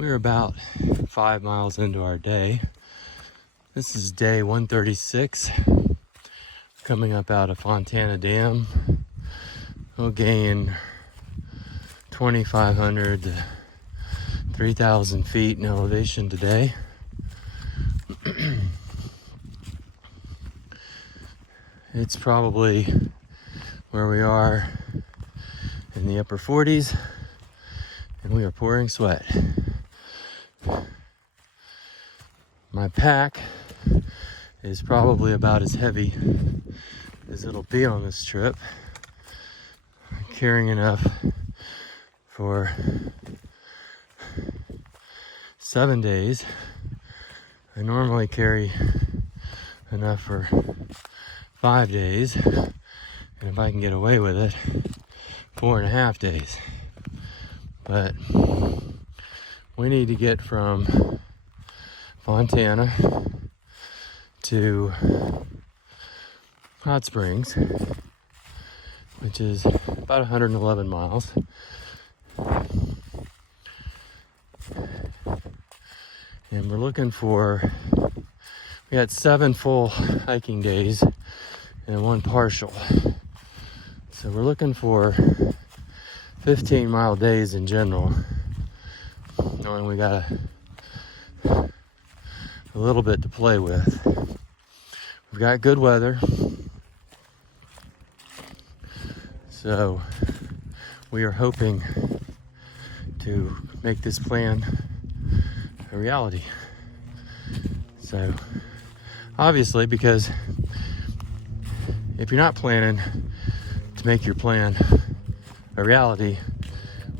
We're about 5 miles into our day. This is day 136, coming up out of Fontana Dam. We'll gain 2,500 to 3,000 feet in elevation today. It's probably where we are in the upper 40s, and we are pouring sweat. My pack is probably about as heavy as it'll be on this trip. I'm carrying enough for 7 days. I normally carry enough for 5 days, and if I can get away with it, 4.5 days. But we need to get from Fontana to Hot Springs, which is about 111 miles. And we're looking for, we had 7 full hiking days and 1 partial. So we're looking for 15-mile days in general, knowing we got a little bit to play with. We've got good weather, so we are hoping to make this plan a reality. So obviously, because if you're not planning to make your plan a reality,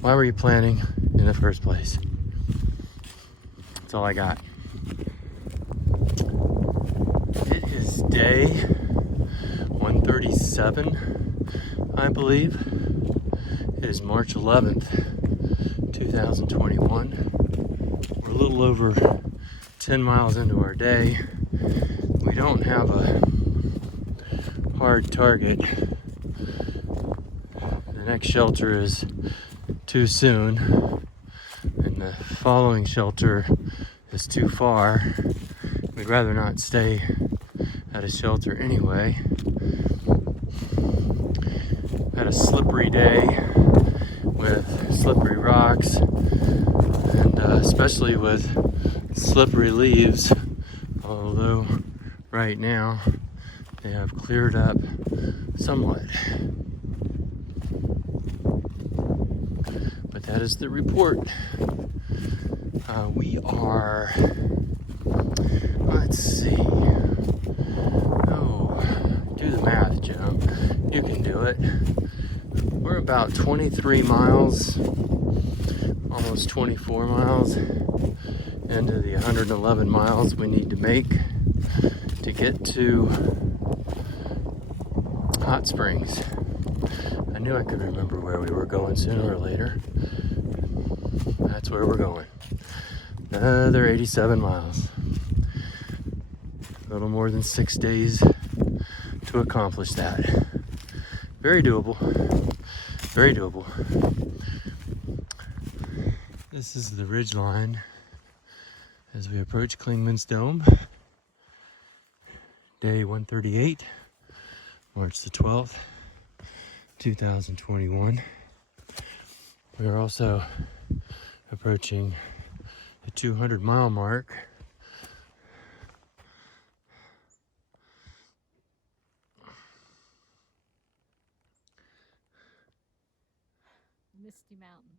why were you planning in the first place? That's all I got. It is day 137, I believe. It is March 11th, 2021. We're a little over 10 miles into our day. We don't have a hard target. The next shelter is too soon, and the following shelter is too far. We'd rather not stay at a shelter anyway. Had a slippery day with slippery rocks, and especially with slippery leaves, although right now they have cleared up somewhat. But that is the report. We are, let's see. Oh, do the math, Joe. You can do it. We're about 23 miles, almost 24 miles into the 111 miles we need to make to get to Hot Springs. I knew I could remember where we were going sooner or later. That's where we're going. Another 87 miles. A little more than 6 days to accomplish that. Very doable. Very doable. This is the ridge line as we approach Clingman's Dome. Day 138, March the 12th, 2021. We are also approaching the 200-mile mark. Misty Mountains.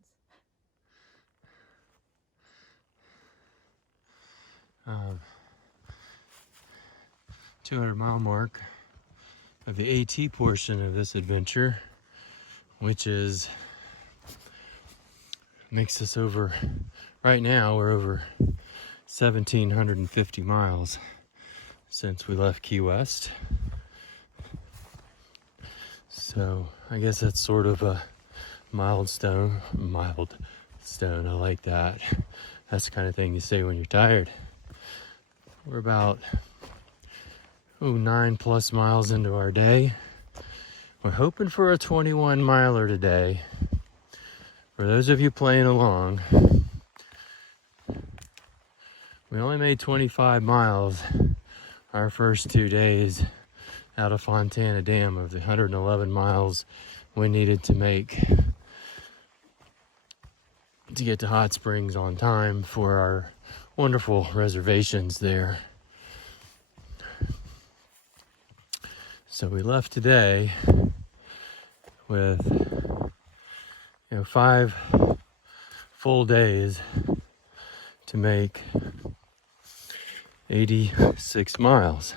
200-mile mark of the AT portion of this adventure, which is makes us over, right now we're over 1,750 miles since we left Key West. So I guess that's sort of a mild stone, I like that. That's the kind of thing you say when you're tired. We're about 9+ miles into our day. We're hoping for a 21 miler today. For those of you playing along, We only made 25 miles our first 2 days out of Fontana Dam of the 111 miles we needed to make to get to Hot Springs on time for our wonderful reservations there. So we left today with 5 full days to make 86 miles.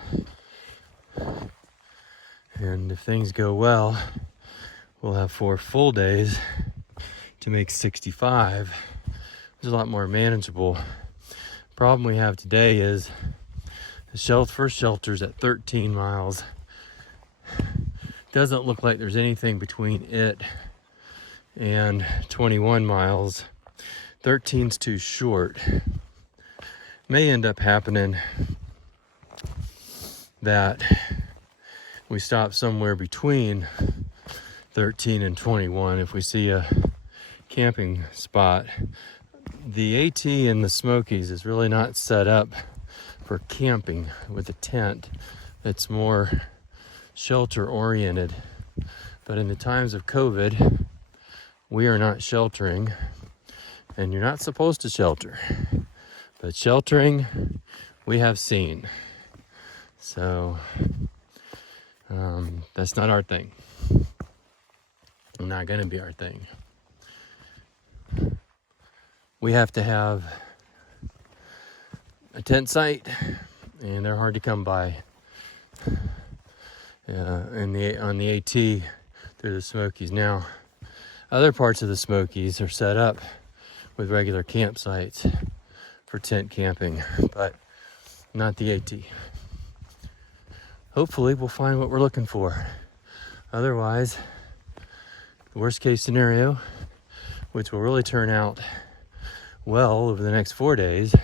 And if things go well, we'll have 4 full days to make 65. It's a lot more manageable. Problem we have today is the first shelter's at 13 miles. Doesn't look like there's anything between it and 21 miles. 13's too short. May end up happening that we stop somewhere between 13 and 21 if we see a camping spot. The AT in the Smokies is really not set up for camping with a tent. It's more shelter oriented. But in the times of COVID, we are not sheltering, and you're not supposed to shelter. But sheltering, we have seen. So that's not our thing. Not gonna be our thing. We have to have a tent site, and they're hard to come by. On the AT through the Smokies. Now, other parts of the Smokies are set up with regular campsites for tent camping, but not the AT. Hopefully we'll find what we're looking for. Otherwise, the worst case scenario, which will really turn out well over the next 4 days,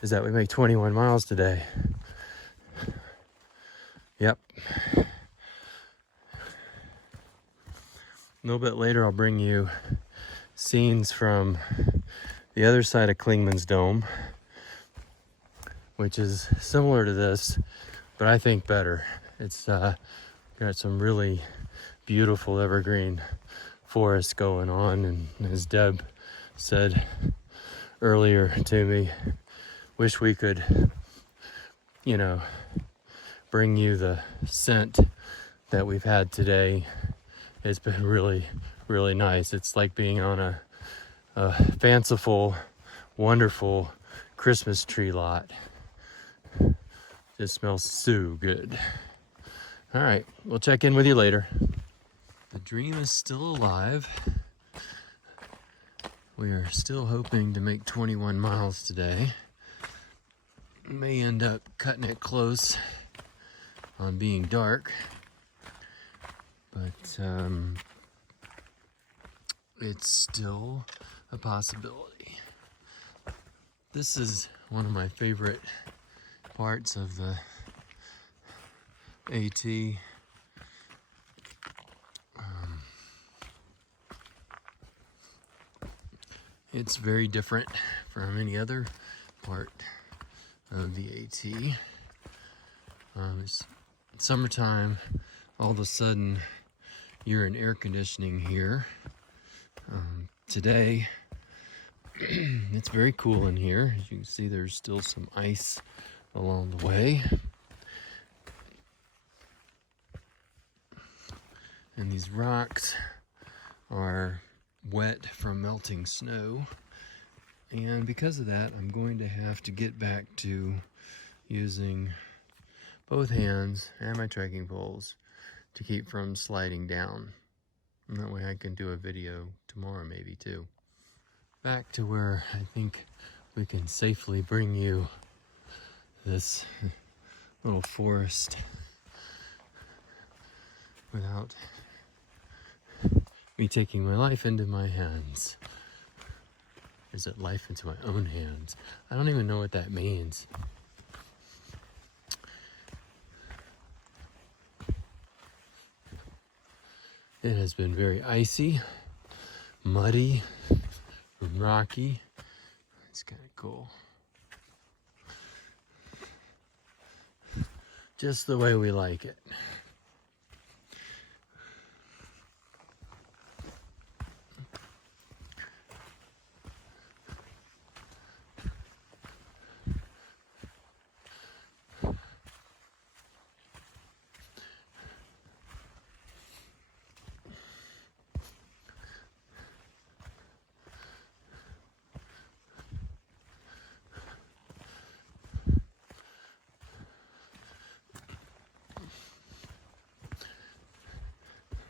is that we make 21 miles today. Yep. A little bit later, I'll bring you scenes from the other side of Klingman's Dome, which is similar to this, but I think better. It's got some really beautiful evergreen forest going on, and as Deb said earlier to me, wish we could, bring you the scent that we've had today. It's been really, really nice. It's like being on a fanciful, wonderful Christmas tree lot. It smells so good. All right, we'll check in with you later. The dream is still alive. We are still hoping to make 21 miles today. May end up cutting it close on being dark, but it's still a possibility. This is one of my favorite parts of the AT. It's very different from any other part of the AT. It's summertime, all of a sudden you're in air conditioning here. Today it's very cool in here. As you can see, there's still some ice along the way, and these rocks are wet from melting snow, and because of that I'm going to have to get back to using both hands and my trekking poles to keep from sliding down, and that way I can do a video tomorrow maybe too. Back to where I think we can safely bring you this little forest without me taking my life into my hands. Is it life into my own hands? I don't even know what that means. It has been very icy, muddy, rocky. It's kind of cool. just the way we like it.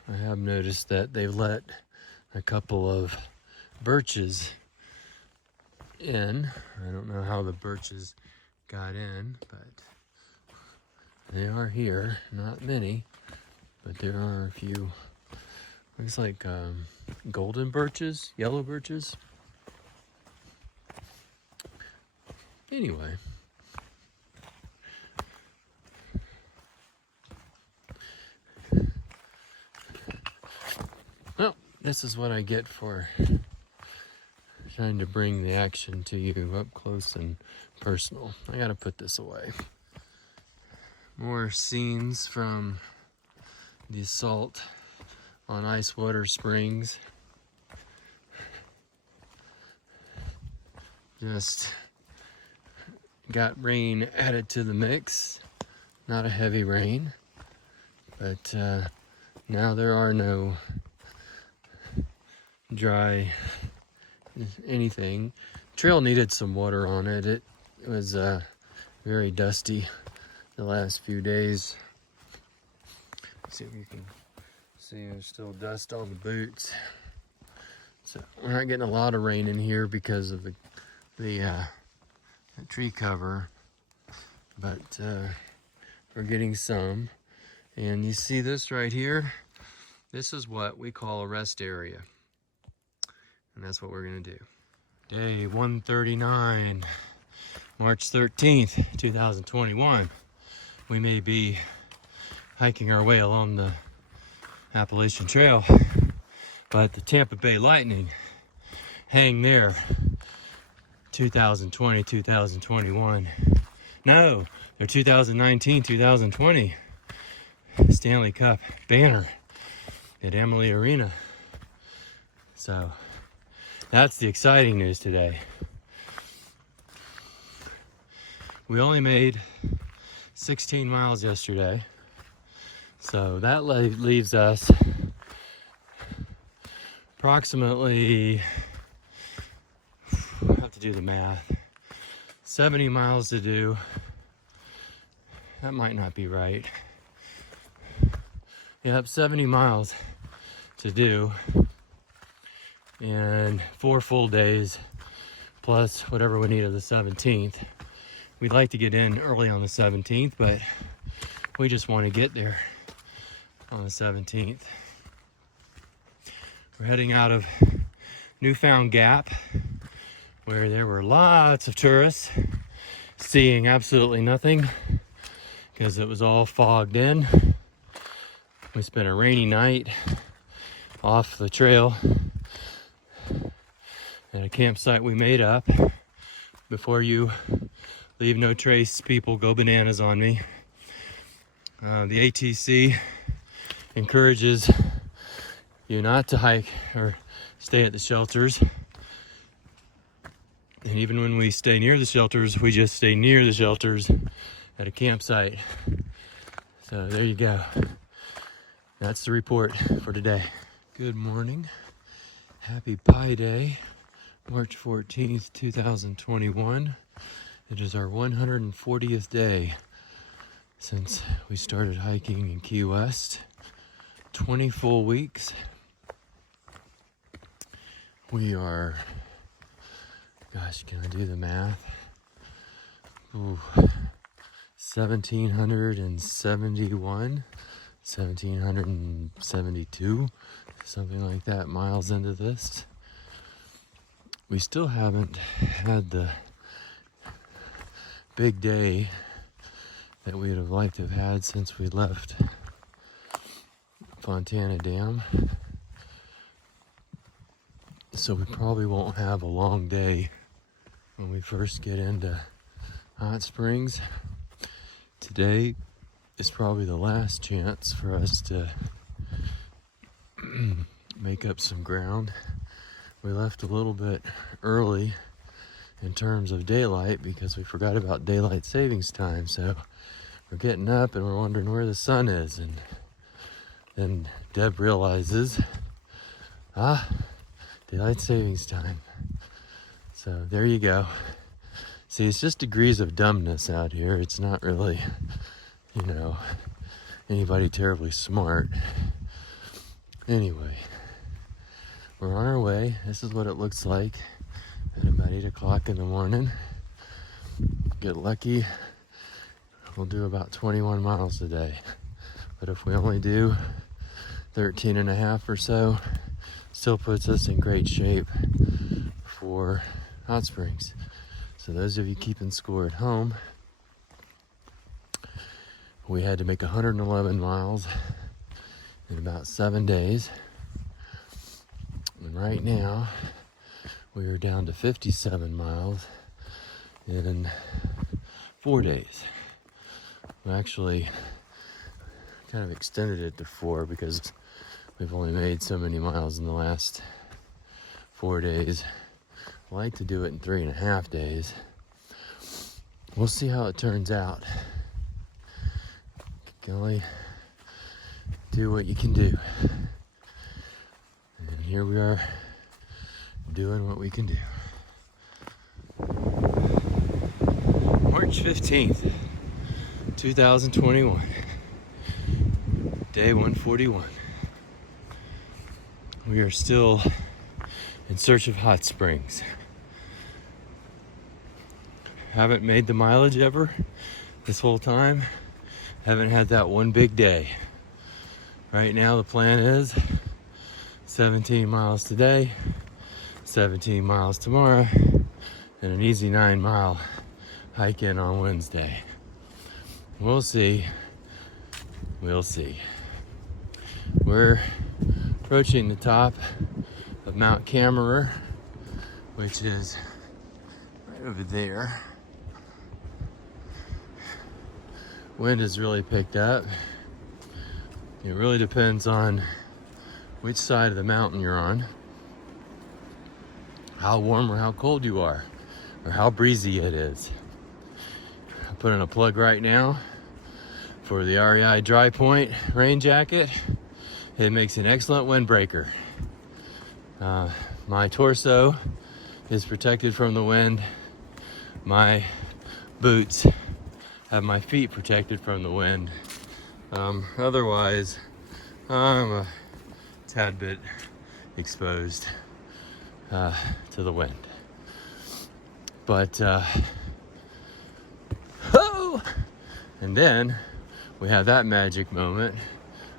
I have noticed that they've let a couple of birches in. I don't know how the birches got in, but they are here. Not many, but there are a few. Looks like golden birches, yellow birches. Anyway. Well, this is what I get for trying to bring the action to you up close and personal. I gotta put this away. More scenes from the assault on Icewater Springs. Just got rain added to the mix. Not a heavy rain, but now there are no dry anything. Trail needed some water on it. It was very dusty the last few days. See if you can see there's still dust on the boots. So we're not getting a lot of rain in here because of the tree cover, but we're getting some. And you see this right here? This is what we call a rest area. And that's what we're gonna do. Day 139, March 13th, 2021. We may be hiking our way along the Appalachian Trail, but the Tampa Bay Lightning hang there 2020, 2021. No, they're 2019, 2020 Stanley Cup banner at Emily Arena. So that's the exciting news today. We only made 16 miles yesterday. So that leaves us approximately, I have to do the math, 70 miles to do. That might not be right. Yep, 70 miles to do. And 4 full days plus whatever we need of the 17th. We'd like to get in early on the 17th, but we just want to get there on the 17th. We're heading out of Newfound Gap, where there were lots of tourists seeing absolutely nothing because it was all fogged in. We spent a rainy night off the trail at a campsite we made up. Before you leave no trace, people, go bananas on me. The ATC encourages you not to hike or stay at the shelters. And even when we stay near the shelters, we just stay near the shelters at a campsite. So there you go. That's the report for today. Good morning. Happy Pi Day, March 14th, 2021. It is our 140th day since we started hiking in Key West. 20 full weeks. We are, gosh, can I do the math? Ooh, 1,771, 1,772, something like that, miles into this. We still haven't had the big day that we would have liked to have had since we left Fontana Dam. So we probably won't have a long day when we first get into Hot Springs. Today is probably the last chance for us to make up some ground. We left a little bit early in terms of daylight because we forgot about daylight savings time. So we're getting up and we're wondering where the sun is. And then Deb realizes, daylight savings time. So there you go. See, it's just degrees of dumbness out here. It's not really, anybody terribly smart. Anyway, we're on our way. This is what it looks like at about 8 o'clock in the morning. Get lucky, we'll do about 21 miles a day. But if we only do 13 and a half or so, still puts us in great shape for hot springs. So those of you keeping score at home, we had to make 111 miles in about 7 days. And right now, we are down to 57 miles in 4 days. We actually kind of extended it to 4 because we've only made so many miles in the last 4 days. I like to do it in 3.5 days. We'll see how it turns out. You can only do what you can do. And here we are doing what we can do. March 15th, 2021. Day 141. We are still in search of hot springs. Haven't made the mileage ever this whole time. Haven't had that one big day. Right now the plan is 17 miles today, 17 miles tomorrow, and an easy 9-mile hike in on Wednesday. We'll see. We'll see. We're approaching the top of Mount Camerer, which is right over there. Wind has really picked up. It really depends on which side of the mountain you're on, how warm or how cold you are, or how breezy it is. I put in a plug right now for the REI Dry Point rain jacket. It makes an excellent windbreaker. My torso is protected from the wind. My boots have my feet protected from the wind. Otherwise, I'm a tad bit exposed to the wind. But, and then we have that magic moment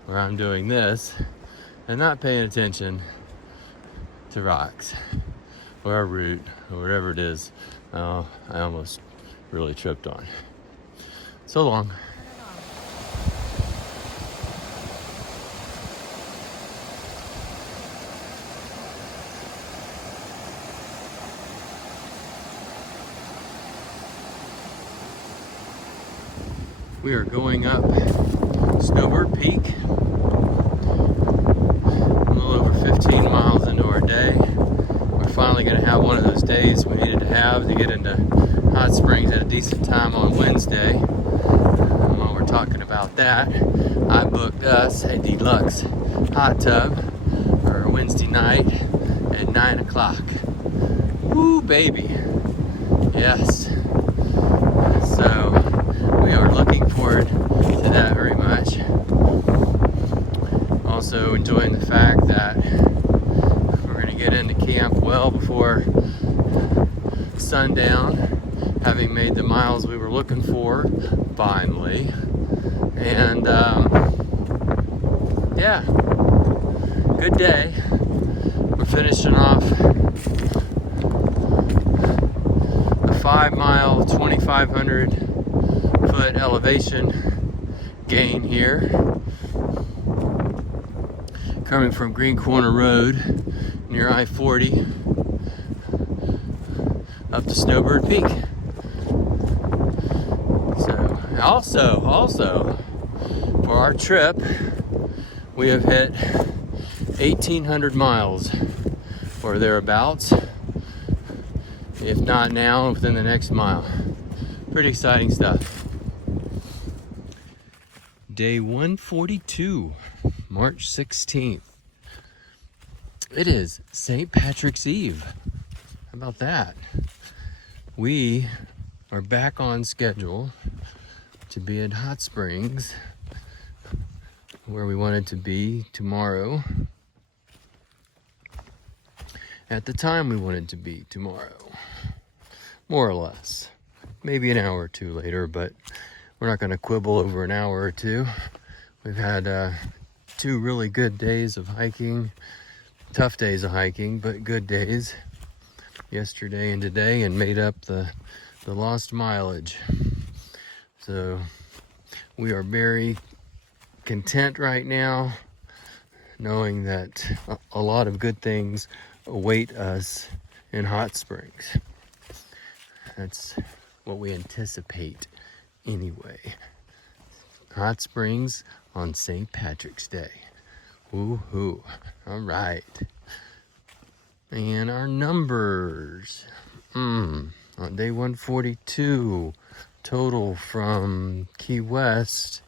where I'm doing this and not paying attention to rocks or a root or whatever it is I almost really tripped on. So long. We are going up Snowbird Peak. A little over 15 miles into our day. We're finally going to have one of those days we needed to have to get into hot springs at a decent time on Wednesday. And while we're talking about that, I booked us a deluxe hot tub for Wednesday night at 9 o'clock. Woo, baby. Yes. So we are looking forward to that very much. Also enjoying the fact that we're going to get into camp well before sundown, having made the miles we were looking for, finally. And yeah, good day. We're finishing off a 5-mile, 2,500 foot elevation gain here, coming from Green Corner Road near I-40 up to Snowbird Peak. So also For our trip, we have hit 1,800 miles or thereabouts. If not now, within the next mile. Pretty exciting stuff. Day 142, March 16th. It is St. Patrick's Eve. How about that? We are back on schedule to be at Hot Springs, where we wanted to be tomorrow, at the time we wanted to be tomorrow, more or less. Maybe an hour or two later, but we're not going to quibble over an hour or two. We've had 2 really good days of hiking, tough days of hiking, but good days, yesterday and today, and made up the lost mileage. So we are very content right now, knowing that a lot of good things await us in Hot Springs. That's what we anticipate anyway. Hot Springs on St. Patrick's Day. Woohoo. All right. And our numbers. On day 142, total from Key West,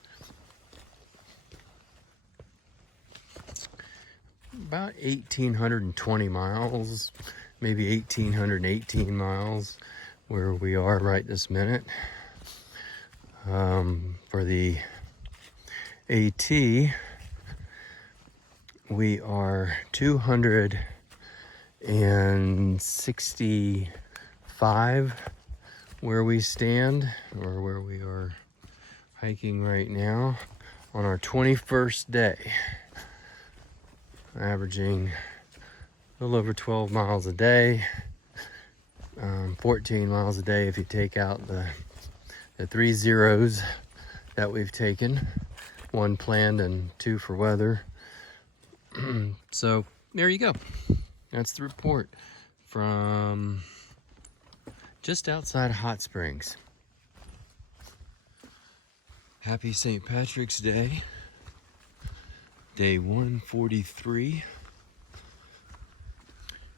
about 1,820 miles, maybe 1,818 miles, where we are right this minute. For the AT, we are 265 where we stand, or where we are hiking right now, on our 21st day, averaging a little over 12 miles a day, 14 miles a day if you take out the 3 zeros that we've taken, 1 planned and 2 for weather. So there you go. That's the report from just outside Hot Springs. Happy St. Patrick's Day, day 143.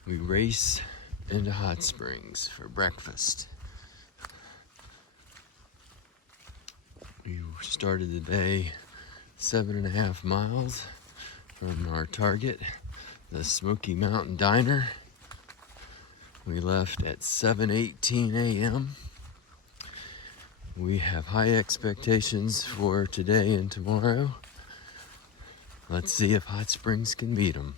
We race into Hot Springs for breakfast. We started the day 7.5 miles from our target, the Smoky Mountain Diner. We left at 7:18 a.m. We have high expectations for today and tomorrow. Let's see if Hot Springs can beat them.